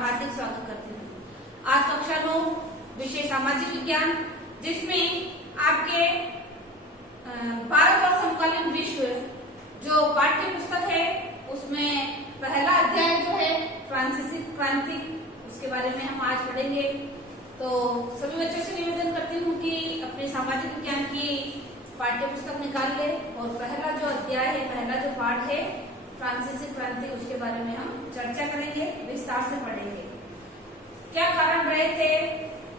हार्दिक स्वागत करती हूँ। आज कक्षा 9 विषय सामाजिक विज्ञान, जिसमें आपके भारत और समकालीन विश्व जो पाठ्य पुस्तक है उसमें पहला अध्याय जो है फ्रांसीसी क्रांति, उसके बारे में हम आज पढ़ेंगे। तो सभी बच्चों से निवेदन करती हूँ कि अपने सामाजिक विज्ञान की पाठ्य पुस्तक निकाल ले और पहला जो अध्याय है, पहला जो पाठ है फ्रांसीसी क्रांति, उसके बारे में हम चर्चा करेंगे, विस्तार से पढ़ेंगे। क्या कारण रहे थे,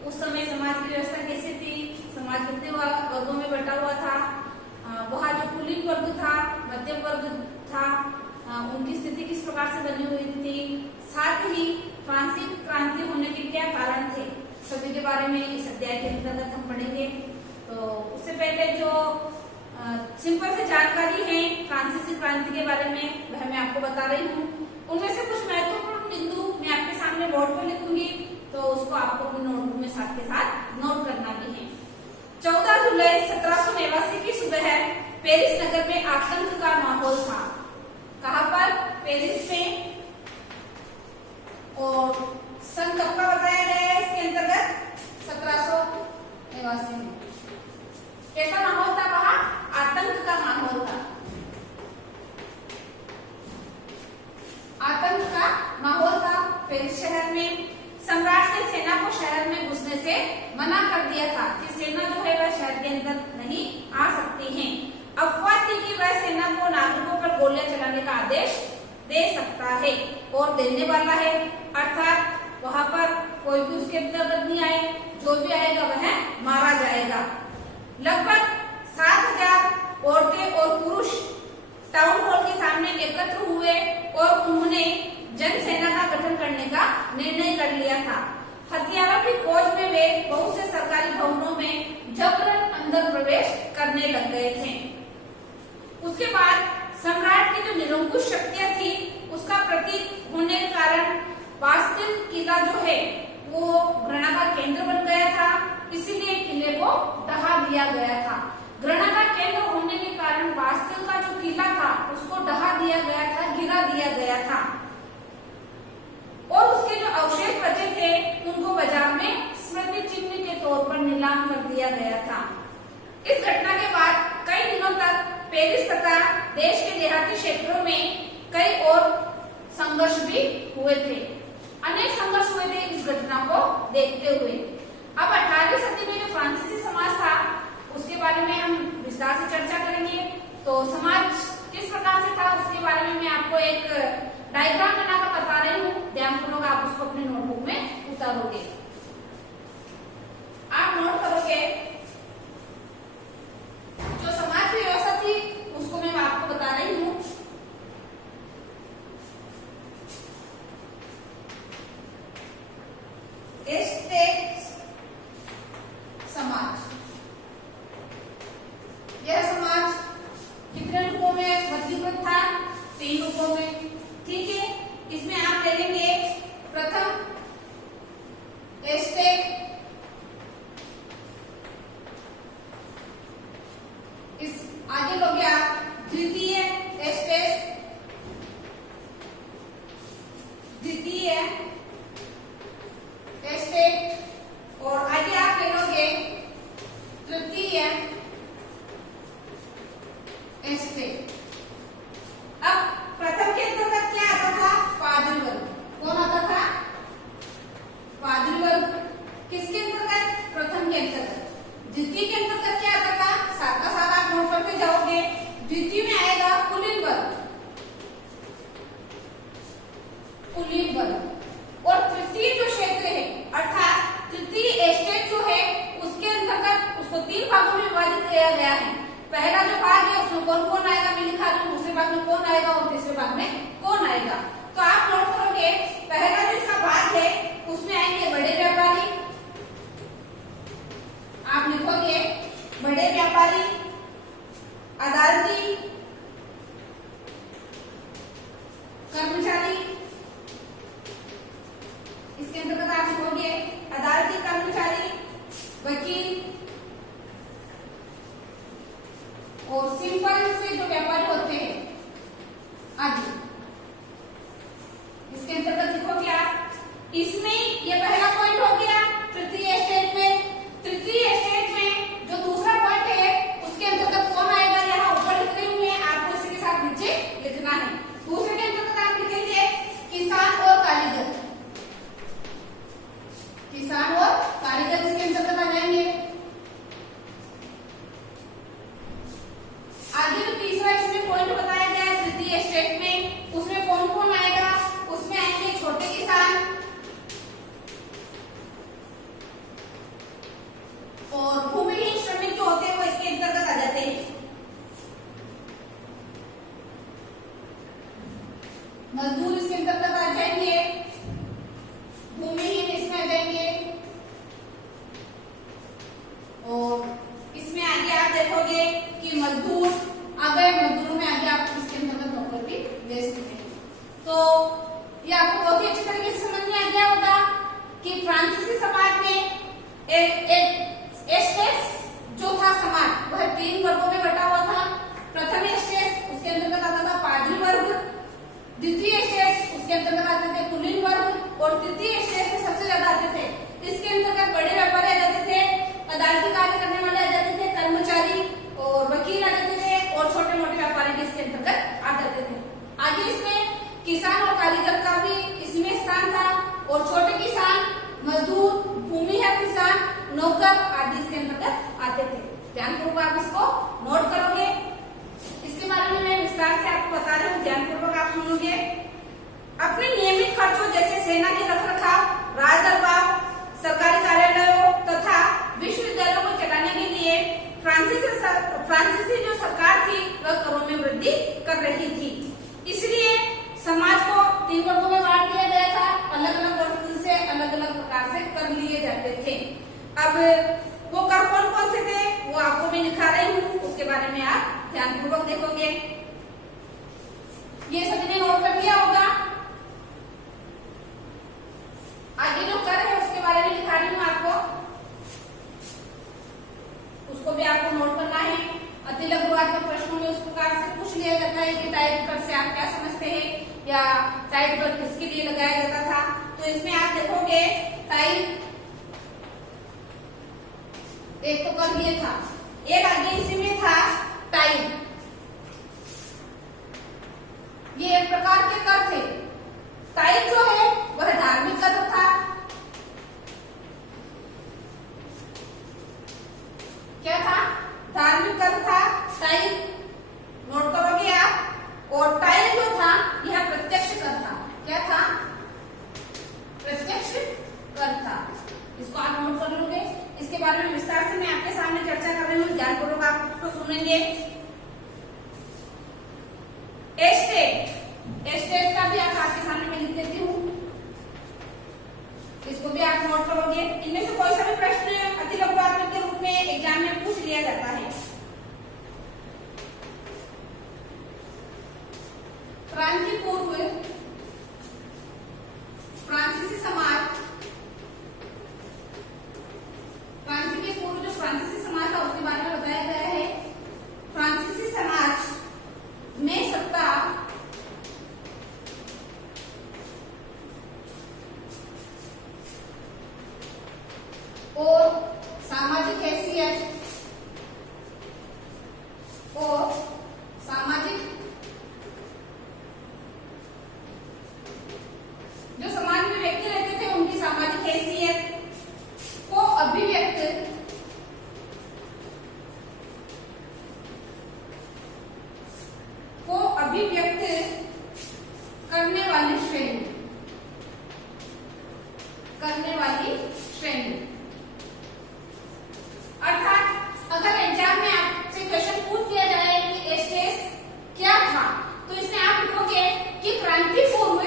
उस समय समाज की व्यवस्था कैसी थी, समाज कितने वर्गों में बटा हुआ था, वहाँ जो कुलीन वर्ग था, मध्यम वर्ग था, उनकी स्थिति किस प्रकार से बनी हुई थी, साथ ही फ्रांसीसी क्रांति होने के क्या कारण थे, सभी के बारे में इस अध्याय के अंतर्गत हम पढ़ेंगे। तो उससे पहले जो सिंपल से जानकारी है फ्रांसीसी क्रांति के बारे में, वह मैं आपको बता रही हूँ। उनमें से कुछ महत्वपूर्ण बिंदु मैं आपके सामने बोर्ड पर लिखूंगी, तो उसको आपको अपने नोटबुक में साथ के साथ नोट करना भी है। 14 जुलाई 1789 की सुबह पेरिस नगर में आतंक का माहौल था। कहाँ पर? पेरिस में। और सन कब का बताया गया है इसके अंतर्गत? 1789 में। कैसा माहौल था? कहा आतंक का माहौल था। आतंक का माहौल था पेरिस शहर में। सम्राट ने सेना को शहर में घुसने से मना कर दिया था कि सेना जो है वह शहर के अंदर नहीं आ सकती है। अफवाह थी कि वह सेना को नागरिकों पर गोलियां चलाने का आदेश दे सकता है और देने वाला है, अर्थात वहां पर कोई भी उसके अंतर्गत नहीं आए, जो भी आएगा वह मारा जाएगा। लगभग 7000 औरतें और पुरुष टाउन हॉल के सामने एकत्र हुए और उन्होंने जनसेना का गठन करने का निर्णय कर लिया था। हथियारों की खोज में वे बहुत से सरकारी भवनों में जबरन अंदर प्रवेश करने लग गए थे। उसके बाद सम्राट की जो निरंकुश शक्तियां थी उसका प्रतीक होने के कारण बास्तिल किला जो है वो घृणा का केंद्र बन गया था, इसीलिए किले को ढहा दिया गया था। घृणा का केंद्र होने के कारण बास्तिल का जो किला था उसको ढहा दिया गया था, गिरा दिया गया था और उसके जो अवशेष बचे थे उनको बाजार में स्मृति चिन्ह के तौर पर नीलाम कर दिया गया था। इस घटना के बाद कई दिनों तक पेरिस तथा देश के देहाती क्षेत्रों में कई और संघर्ष भी हुए थे, अनेक संघर्ष हुए थे इस घटना को देखते हुए। अब 18वीं सदी में जो फ्रांसीसी समाज था उसके बारे में हम विस्तार से चर्चा करेंगे। तो समाज किस प्रकार से था उसके बारे में मैं आपको एक डायग्राम बनाकर बता रही हूँ, ध्यानपूर्वक आप उसको अपने नोटबुक में उतारोगे। आप नोट करोगे जो समाज की व्यवस्था थी उसको मैं आपको बता रही हूँ। समाज, यह समाज कितने रूपों में वर्गीकृत था? 3 रूपों में। ठीक है, इसमें आप ले लेंगे प्रथम एस्टेट, इस आगे लोगे आप द्वितीय एस्टेट, द्वितीय एस्टेट और आगे आप ले लोगे तृतीय एस्टेट। अब प्रथम के अंतर्गत क्या आता था? पाद्री वर्ग। कौन आता था? पाद्री वर्ग। किसके अंतर्गत? प्रथम के अंतर्गत। द्वितीय के अंतर्गत क्या आता था? साथ का साथ आप नोट करते जाओगे। द्वितीय में आएगा कुलीन वर्ग, कुलीन वर्ग। और तृतीय जो क्षेत्र है अर्थात तृतीय एस्टेट जो है उसके अंतर्गत उसको 3 भागों में विभाजित किया गया है। पहला जो भाग है उसमें कौन कौन आएगा मैं लिखा रही हूँ, दूसरे भाग में कौन आएगा और तीसरे भाग में कौन आएगा। तो आप नोट करोगे पहला जो इसका भाग है उसमें आएंगे बड़े व्यापारी, आप लिखोगे बड़े व्यापारी, अदालती, कर्मचारी, इसके अंतर्गत आप लिखोगे अदालती, कर्मचारी, वकील और सिंपल से जो व्यापारी होते हैं आदि। इसके अंतर्गत लिखोगे आप मजदूर इसके अंतर्गत आ जाएंगे, भूमिहीन इसमें आ जाएंगे, और इसमें आगे आप देखोगे कि मजदूर आ गए, मजदूरों में आगे आप इसके अंतर्गत नौकर भी ले सकते हैं। तो ये आपको बहुत ही अच्छी तरीके से समझ में आ गया होगा कि फ्रांसीसी समाज में एस्टेट्स जो था समाज वह 3 वर्गों में बटा हुआ था। प्रथम एस्टेट्स उसके अंतर्गत आता था पादरी वर्ग, द्वितीय एस्टेट्स उसके अंतर्गत आते थे कुलीन वर्ग, और तृतीय एस्टेट्स में सबसे ज्यादा आते थे। इसके अंतर्गत बड़े व्यापारी आ जाते थे, अदालती कार्य करने वाले आ जाते थे, कर्मचारी और वकील आ जाते थे, और छोटे मोटे व्यापारी भी इसके अंतर्गत आ जाते थे। आगे इसमें किसान और कारीगर का भी इसमें स्थान था, और छोटे किसान, मजदूर, भूमिहीन किसान, नौकर आदि इसके अंतर्गत आते थे। ध्यानपूर्वक आप इसको नोट करोगे। इसके बारे में मैं विस्तार से आपको बता रही हूँ, ध्यानपूर्वक आप सुनोगे। अपने नियमित खर्चों जैसे सेना के रखरखाव, राज दरबार, सरकारी कार्यालयों तथा विश्वविद्यालयों को चलाने के लिए फ्रांसीसी जो सरकार थी वह करों में वृद्धि कर रही थी। इसलिए समाज को 3 वर्गों में बांट दिया गया था। अलग अलग वर्ग से अलग अलग प्रकार से कर लिए जाते थे। अब वो कर कौन कौन से थे वो आपको मैं दिखा रही हूँ, उसके बारे में आप ध्यानपूर्वक देखोगे। ये सभी ने नोट कर लिया होगा। आगे जो कर है उसके बारे में दिखा रही हूँ आपको, उसको भी आपको नोट करना है। अति लघुवात्मक प्रश्नों में उस प्रकार से पूछ लिया जाता है कि टाइप कर से आप क्या समझते हैं, या टाइप कर किसके लिए लगाया जाता था। तो इसमें आप देखोगे टाइप एक तो कर दिए था, एक आगे इसी में था टाइप। ये एक प्रकार के कर थे। टाइप जो है वह धार्मिक कर था। क्या था? धार्मिक कर था टाइप, नोट करोगे आप। और टाइप जो था यह प्रत्यक्ष कर था। क्या था? प्रत्यक्ष कर था। इसको आप नोट कर लोगे। इसके बारे में विस्तार से मैं आपके सामने चर्चा कर रही हूँ, ध्यानपूर्वक आप उसको सुनेंगे। एस्टेट का भी आप आपके सामने मैं लिख देती हूँ, इसको भी आप नोट करोगे। इनमें से कोई सा भी प्रश्न अति लघुवात्मक के रूप में एग्जाम में पूछ लिया जाता है। क्रांति पूर्व फ्रांसीसी समाज, क्रांति के पूर्व जो फ्रांसीसी समाज था उसके बारे में बताया गया है। फ्रांसीसी समाज में सत्ता और सामाजिक हैसियत और सामाजिक जो समाज में व्यक्ति रहते थे उनकी सामाजिक हैसियत को अभिव्यक्त करने वाली श्रेणी। अर्थात अगर एग्जाम में आपसे क्वेश्चन पूछ दिया जाए कि एस्टेट्स क्या था, तो इसमें आप लिखोगे कि क्रांति पूर्व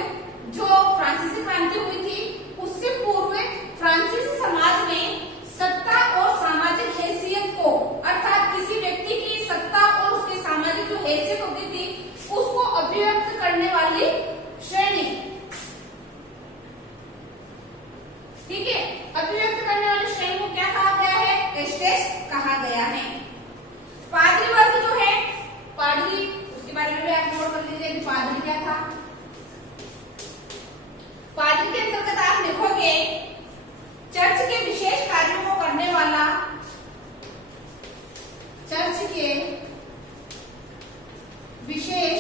जो फ्रांसीसी क्रांति हुई थी उससे पूर्व फ्रांसीसी समाज में सत्ता और सामाजिक हैसियत को, अर्थात किसी व्यक्ति की सत्ता और उसकी सामाजिक जो हैसियत होती थी उसको अभिव्यक्त करने वाली श्रेणी, ठीक है, अभिव्यक्त करने वाली श्रेणी को क्या कहा गया है? एस्टेट्स कहा गया है। पादरी वर्ग जो है, पादरी, उसके बारे में भी आप नोट कर लीजिए कि पादरी क्या था। पादरी के अंतर्गत आप लिखोगे चर्च के विशेष कार्यों को करने वाला, चर्च के विशेष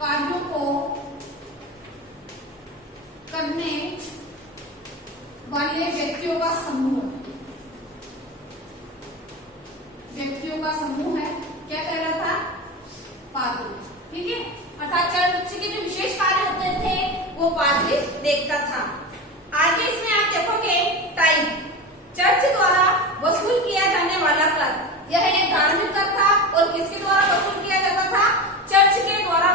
कार्यों को करने वाले व्यक्तियों का समूह, व्यक्तियों का समूह है, क्या कह रहा था? पादरी, ठीक है। अर्थात चर्च के जो विशेष कार्य होते थे वो पादरी देखता था। आगे इसमें आप देखोगे टाइप, चर्च द्वारा वसूल किया जाने वाला कर, यह एक धार्मिक कर था और किसके द्वारा वसूल किया जाता था? चर्च के द्वारा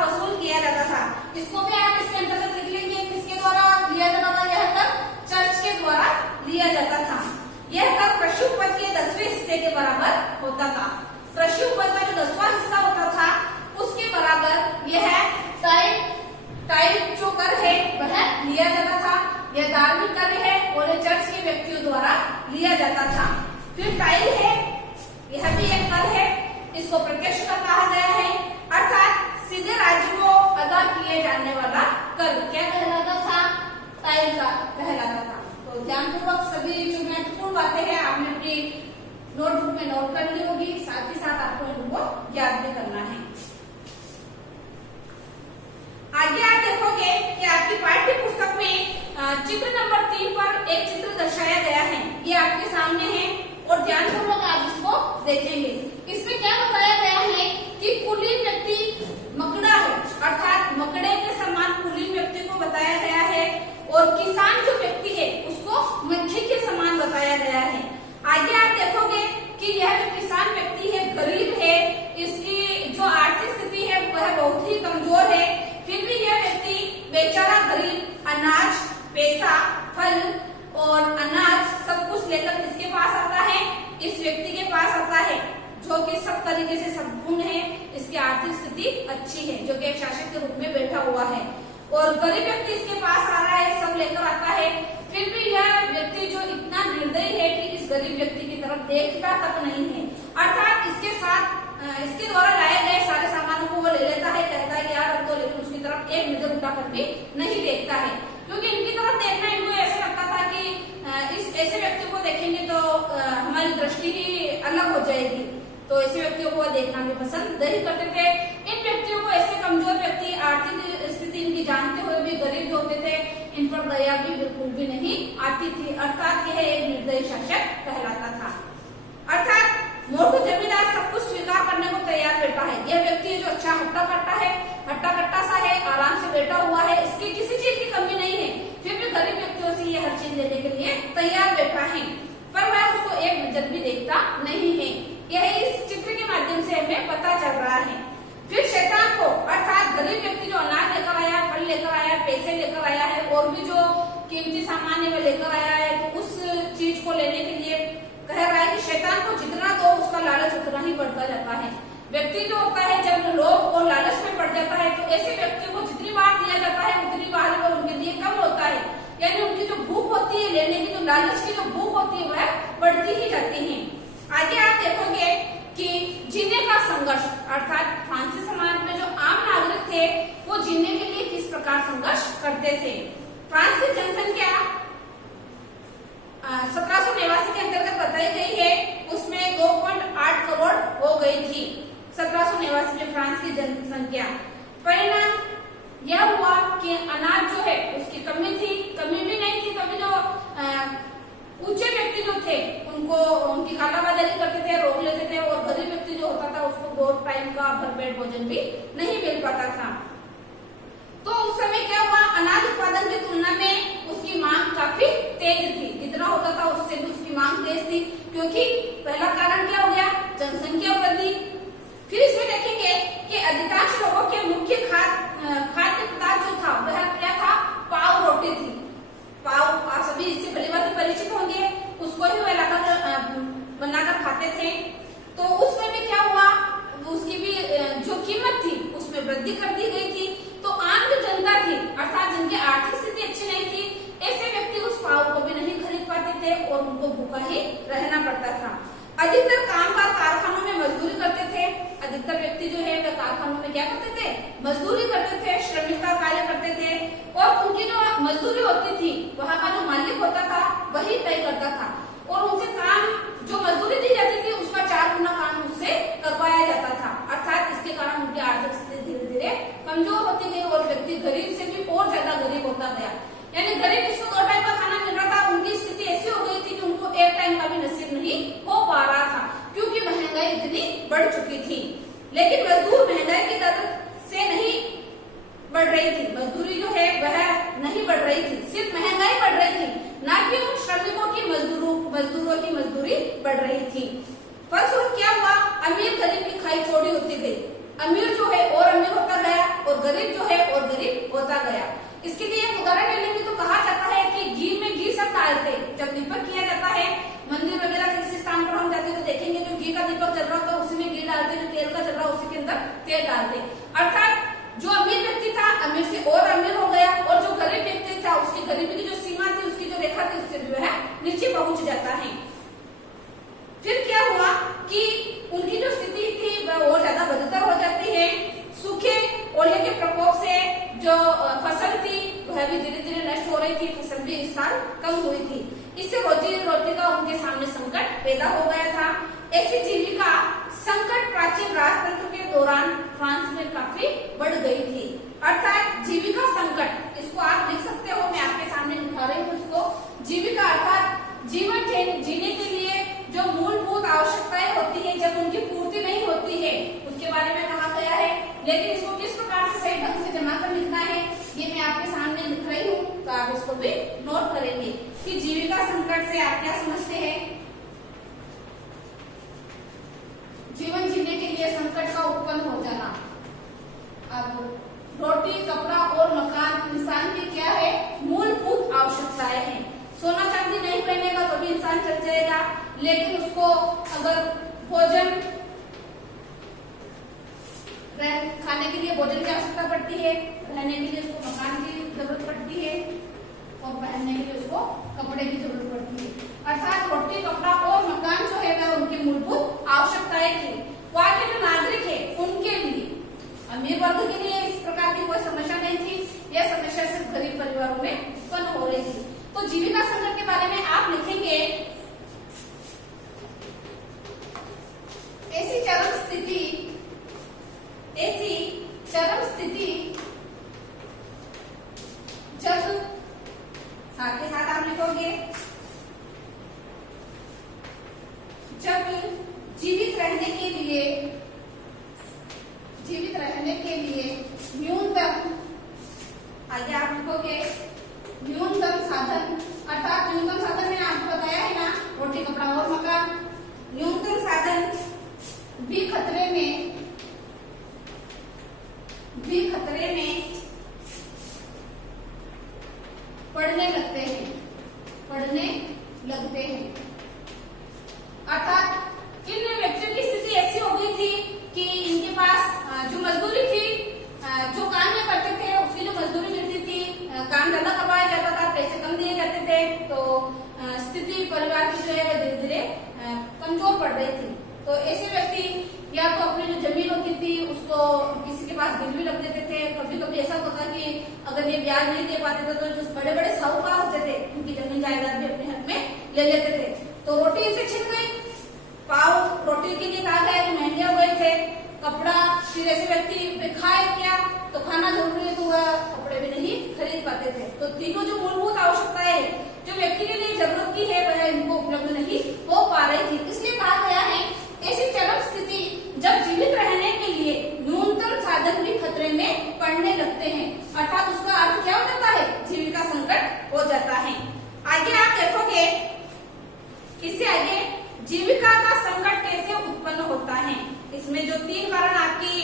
होता था। कृषि उपज का जो 10वां हिस्सा होता था उसके बराबर यह टाइल जो कर है वह लिया जाता था। यह धार्मिक कार्य है और यह चर्च के व्यक्तियों द्वारा लिया जाता था। फिर टाइल है, यह भी एक कर है, इसको प्रत्यक्ष कर कहा गया है, अर्थात सीधे राज्य को अदा किए जाने वाला कर क्या कहलाता था? टाइल का कहलाता था। तो ध्यानपूर्वक सभी जो महत्वपूर्ण बातें हैं आपने अपनी नोटबुक में नोट कर ली होगी, साथ ही साथ आपको इनको याद भी करना है। आगे आप देखोगे कि आपकी पाठ्य पुस्तक में चित्र नंबर 3 पर एक चित्र दर्शाया गया है। ये आपके सामने है और ध्यानपूर्वक आप इसको देखेंगे। इसमें क्या बताया गया है कि कुलीन व्यक्ति मकड़ा है, अर्थात मकड़े के समान कुलीन व्यक्ति को बताया गया है और किसान जो व्यक्ति है उसको मक्खी के समान बताया गया है। आगे आप देखोगे कि यह जो किसान व्यक्ति है गरीब है, इसकी जो आर्थिक स्थिति है वह बहुत ही कमजोर है, फिर भी यह व्यक्ति बेचारा गरीब अनाज, पैसा, फल और अनाज सब कुछ लेकर किसके पास आता है? इस व्यक्ति के पास आता है जो कि सब तरीके से संपूर्ण है, इसकी आर्थिक स्थिति अच्छी है, जो कि एक शासक के रूप में बैठा हुआ है और गरीब व्यक्ति इसके पास आ रहा है, सब लेकर आता है, फिर भी यह व्यक्ति जो इतना निर्दयी है कि इस गरीब व्यक्ति की तरफ देखता तक नहीं है, अर्थात इसके साथ इसके द्वारा लाए गए सारे सामानों को वो ले लेता है, कहता है कि यार अब तो, लेकिन उसकी तरफ एक नजर उठा कर भी नहीं देखता है, क्योंकि इनकी तरफ देखना इनको ऐसा लगता था कि इस ऐसे व्यक्ति को देखेंगे तो हमारी दृष्टि ही अलग हो जाएगी, तो ऐसे व्यक्तियों को देखना भी पसंद नहीं करते थे। इन व्यक्तियों को, ऐसे कमजोर व्यक्ति, आर्थिक स्थिति इनकी जानते हुए भी गरीब जो होते थे, इन पर दया भी बिल्कुल भी नहीं आती थी, अर्थात यह एक निर्दयी शासक कहलाता था। अर्थात मोटू जमींदार सब कुछ स्वीकार करने को तैयार बैठा है। यह व्यक्ति जो अच्छा हट्टा कट्टा सा है, आराम से बैठा हुआ है, इसकी किसी चीज की कमी नहीं है, फिर भी गरीब व्यक्तियों से ये हर चीज लेने के लिए तैयार बैठा है, पर वह उसको एक नजर भी देखता नहीं है। यह इस चित्र के माध्यम से हमें पता चल रहा है। फिर शैतान को, अर्थात गरीब व्यक्ति जो अनाज लेकर आया, फल लेकर आया, पैसे लेकर आया है और भी जो कीमती सामान है वह लेकर आया है, तो उस चीज को लेने के लिए कह रहा है कि शैतान को जितना दो उसका लालच उतना ही बढ़ता जाता है। व्यक्ति जो होता है जब लोभ और लालच में पड़ जाता है तो ऐसे व्यक्ति को जितनी बार दिया जाता है उतनी बार वह उनके लिए कम होता है, यानी उनकी जो भूख होती है, लेने की जो लालच की जो भूख होती है वह बढ़ती ही जाती है। आगे आप देखोगे कि जीने का संघर्ष, अर्थात फ्रांसीसी समाज में जो आम नागरिक थे वो जीने के लिए किस प्रकार संघर्ष करते थे। फ्रांस की जनसंख्या 1789 के अंतर्गत बताई गई है, उसमें 2.8 करोड़ हो गई थी 1789 में फ्रांस की जनसंख्या। परिणाम यह हुआ कि अनाज जो है उसकी कमी भी नहीं थी, तभी जो ऊंचे व्यक्ति जो थे उनको उनकी कालाबाजारी करते थे, रोक लेते थे, और गरीब व्यक्ति जो होता था उसको 2 टाइम का भरपेट भोजन भी नहीं मिल पाता था। तो उस समय क्या हुआ, अनाज उत्पादन की तुलना में उसकी मांग काफी तेज थी, जितना होता था उससे भी उसकी मांग तेज थी, क्योंकि पहला कारण क्या हो गया, जनसंख्या वृद्धि। फिर इसमें देखेंगे कि अधिकांश लोगों के मुख्य खाद्य पदार्थ जो था वह क्या था, पाव रोटी थी। पाव आप सभी इससे भली भांति परिचित होंगे, उसको ही वह बनाकर खाते थे। तो उसमें भी क्या हुआ, उसकी भी जो कीमत थी उसमें वृद्धि कर दी गई थी। तो आम जो जनता थी, अर्थात जिनकी आर्थिक स्थिति अच्छी नहीं थी, ऐसे व्यक्ति उस पाव को भी नहीं खरीद पाते थे और उनको भूखा ही रहना पड़ता था। अधिकतर कामगार कारखानों में मजदूरी करते थे। अधिकतर व्यक्ति जो है वह कारखानों में क्या करते थे, मजदूरी करते थे, श्रमिक का कार्य करते थे, और उनकी जो मजदूरी होती थी वहाँ का जो मालिक होता था वही तय करता था, और उनसे काम जो मजदूरी दी जाती थी उसका 4 गुना काम उससे करवाया जाता था। अर्थात इसके कारण उनकी आर्थिक स्थिति धीरे धीरे कमजोर होती गई और व्यक्ति गरीब से भी और ज्यादा गरीब होता गया। यानी गरीब जिसको 2 टाइम का खाना मिल रहा था, उनकी स्थिति ऐसी हो गई थी कि उनको 1 टाइम का भी नसीब नहीं हो पा रहा था, क्योंकि महंगाई इतनी बढ़ चुकी थी। लेकिन मजदूर महंगाई की दर से नहीं बढ़ रही थी, मजदूरी जो है वह नहीं बढ़ रही थी, सिर्फ महंगाई बढ़ रही थी, ना कि उन श्रमिकों की मजदूरों की मजदूरी बढ़ रही थी। फलस्वरूप क्या हुआ, अमीर गरीब की खाई चौड़ी होती गई, अमीर जो है और अमीर होता गया और गरीब जो है और गरीब होता गया। इसके लिए एक उदाहरण लेंगे तो कहा जाता है कि घी में घी सब डालते, जब दीपक किया जाता है मंदिर वगैरह किसी स्थान पर हम जाते तो देखेंगे जो घी का दीपक जल रहा नीचे पहुंच जाता है। फिर क्या हुआ कि उनकी जो स्थिति थी वह और ज्यादा बदतर हो जाती है। सूखे ओले के प्रकोप से जो फसल थी वह भी धीरे धीरे नष्ट हो रही थी, फसल भी इस साल कम हुई थी। इससे रोजी रोटी का उनके सामने संकट पैदा हो गया था। ऐसी जीविका संकट प्राचीन राजतंत्र के दौरान फ्रांस में काफी बढ़ गई थी। अर्थात जीविका संकट, इसको आप लिख सकते हो, मैं आपके सामने लिखा रही हूँ इसको। जीविका अर्थात जीवन जीने के लिए जो मूलभूत आवश्यकताएं होती है, जब उनकी पूर्ति नहीं होती है उसके बारे में कहा गया है। लेकिन इसको किस प्रकार से सही ढंग से जमा कर लिखना है ये मैं आपके सामने लिख रही हूँ, तो आप इसको भी नोट करेंगे कि जीविका संकट से आप क्या समझते हैं। जीवन जीने के लिए संकट का उत्पन्न हो जाना। अब रोटी, कपड़ा और मकान इंसान की क्या है, मूलभूत आवश्यकताएं हैं। सोना चांदी नहीं पहनेगा तो भी इंसान चल जाएगा, लेकिन उसको अगर भोजन, खाने के लिए भोजन की आवश्यकता पड़ती है, रहने के लिए उसको मकान की जरूरत पड़ती है और पहनने के लिए उसको कपड़े की जरूरत पड़ती है। अर्थात रोटी, कपड़ा और मकान जो है वह उनकी मूलभूत आवश्यकताएं थी। वहां के जो नागरिक है उनके लिए, अमीर वर्ग के लिए इस प्रकार की कोई समस्या नहीं थी। यह समस्या सिर्फ गरीब परिवारों में उत्पन्न हो रही थी। तो जीविका संकट के बारे में आप लिखेंगे, ऐसी चरम स्थिति जब, साथ के साथ आप लिखोगे, जब जीवित रहने के लिए न्यूनतम, आगे आप लिखोगे न्यूनतम साधन, अर्थात न्यूनतम साधन मैंने आपको बताया है ना, रोटी, कपड़ा और मकान। न्यूनतम साधन भी खतरे में पड़ने लगते हैं। अर्थात इन व्यक्तियों की स्थिति ऐसी हो गई थी कि इनके पास जो मजदूरी थी, जो काम ये करते थे उसकी जो मजदूरी मिलती थी, काम ज्यादा करवाया जाता था, पैसे कम दिए जाते थे, तो स्थिति परिवार की जो है वह धीरे धीरे कमजोर पड़ रही थी। तो ऐसे व्यक्ति या तो अपनी जो जमीन होती थी उसको किसी के पास गिरवी रख देते थे। कभी कभी ऐसा होता कि अगर ये ब्याज नहीं दे पाते थे तो जो बड़े बड़े साहूकार होते थे उनकी जमीन जायदाद भी अपने हक में ले लेते थे। तो रोटी इनसे छिन गई, पाव रोटी के लिए कहा गया कि महंगे हो गए थे। कपड़ा, फिर ऐसे व्यक्ति खाए क्या, तो खाना जरूरी है तो वह कपड़े भी नहीं खरीद पाते थे। तो तीनों जो मूलभूत आवश्यकताएं है जो व्यक्ति के लिए जरूरत की है वह इनको उपलब्ध नहीं हो पा रही थी। इसलिए कहा गया है ऐसी चरम स्थिति जब जीवित रहने के लिए न्यूनतम साधन भी खतरे में पड़ने लगते हैं। अर्थात उसका अर्थ क्या हो जाता है, जीविका संकट हो जाता है। आगे आप देखोगे, इससे आगे जीविका का संकट कैसे उत्पन्न होता है। इसमें जो 3 कारण आपकी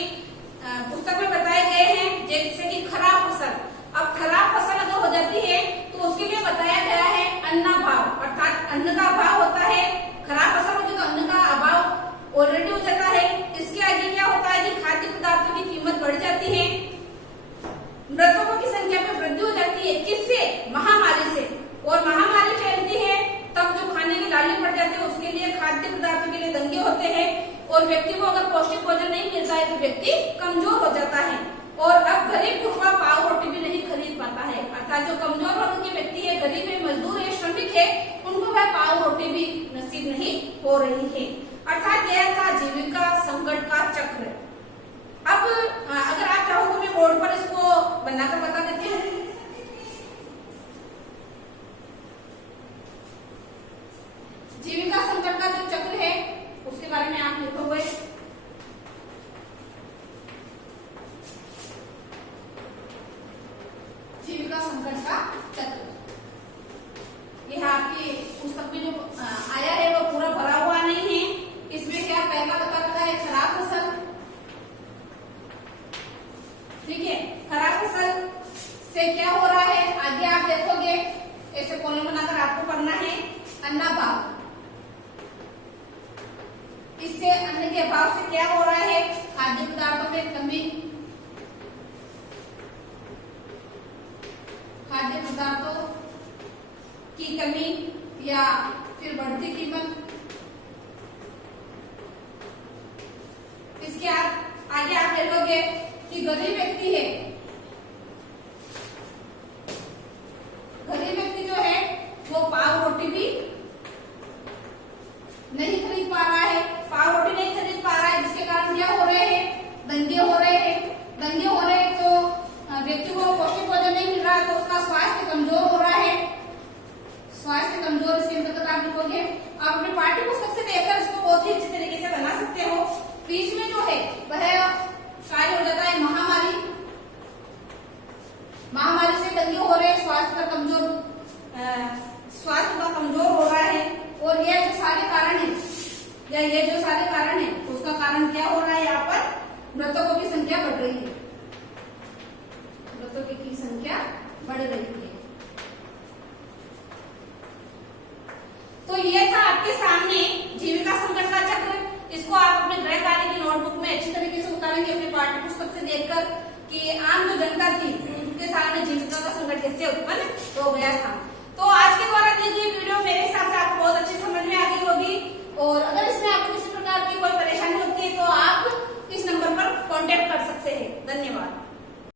पुस्तक में बताए गए हैं, जैसे कि खराब फसल। अब खराब फसल अगर हो जाती है तो उसके लिए बताया गया है अन्नाभाव, अर्थात अन्न का अभाव होता है। खराब फसल होगी तो अन्न का अभाव ऑलरेडी हो जाता है। इसके आगे क्या होता है कि खाद्य पदार्थों की कीमत बढ़ जाती है, मृतकों की संख्या में वृद्धि हो जाती है। किससे? महामारी से। और महामारी फैलती है तब जो खाने की लाली पड़ जाती है उसके लिए खाद्य पदार्थों के लिए दंगे होते हैं, और व्यक्ति को अगर पौष्टिक भोजन नहीं मिलता है तो व्यक्ति कमजोर हो जाता है, और अब गरीब गुरबा पाव रोटी भी नहीं खरीद पाता है। अर्थात जो कमजोर वर्ग के व्यक्ति है, गरीब है, मजदूर है, श्रमिक है, उनको वह पाव रोटी भी नसीब नहीं हो रही है। अर्थात यह था जीविका संकट का चक्र। अब अगर आप चाहो तो मैं बोर्ड पर इसको बनाकर बता देती हूँ। जीविका संकट का जो चक्र है उसके बारे में आप लिखोगे। जीविका संकट का चक्र, यह आपकी पुस्तक में जो आया है वो पूरा भरा हुआ नहीं है। इसमें क्या पहला बता रखा है, खराब फसल। ठीक है, खराब फसल से क्या हो रहा है आगे आप देखोगे, ऐसे कॉलम बनाकर आपको करना है। अन्नाभाव, इससे अन्न के अभाव से क्या हो रहा है, खाद्य पदार्थों में कमी, खाद्य पदार्थों की कमी, या फिर बढ़ती कीमत। इसके आगे आप देखोगे कि गरीब व्यक्ति है, गरीब व्यक्ति जो है वो पाव रोटी भी नहीं खरीद पा रहा है, पाव रोटी नहीं खरीद पा रहा है, जिसके कारण क्या हो रहे हैं, दंगे हो रहे हैं। दंगे हो रहे हैं तो व्यक्ति को पौष्टिक भोजन नहीं मिल रहा है, तो उसका स्वास्थ्य कमजोर हो रहा है, स्वास्थ्य कमजोर। इसके अंतर्गत आप लिखोगे, आप अपने पाठ्य पुस्तक से देखकर इसको बहुत ही अच्छी तरीके से बना सकते हो। बीच में जो है वह कार्य हो जाता है महामारी, महामारी से दंगे हो रहे हैं, स्वास्थ्य का कमजोर हो रहा है। और ये जो सारे कारण है, या ये जो सारे कारण है, उसका कारण क्या हो रहा है, यहाँ पर मृतकों की संख्या बढ़ रही है, मृतकों की संख्या बढ़ रही है। तो ये था आपके सामने जीविका संकट का चक्र। इसको आप अपने गृह कार्य की नोटबुक में अच्छी तरीके से उतारेंगे, अपने पाठ्य पुस्तक से देखकर कि आम जो जनता थी उनके सामने जीविका का संकट कैसे उत्पन्न हो गया था। तो आज के द्वारा दी गई वीडियो मेरे हिसाब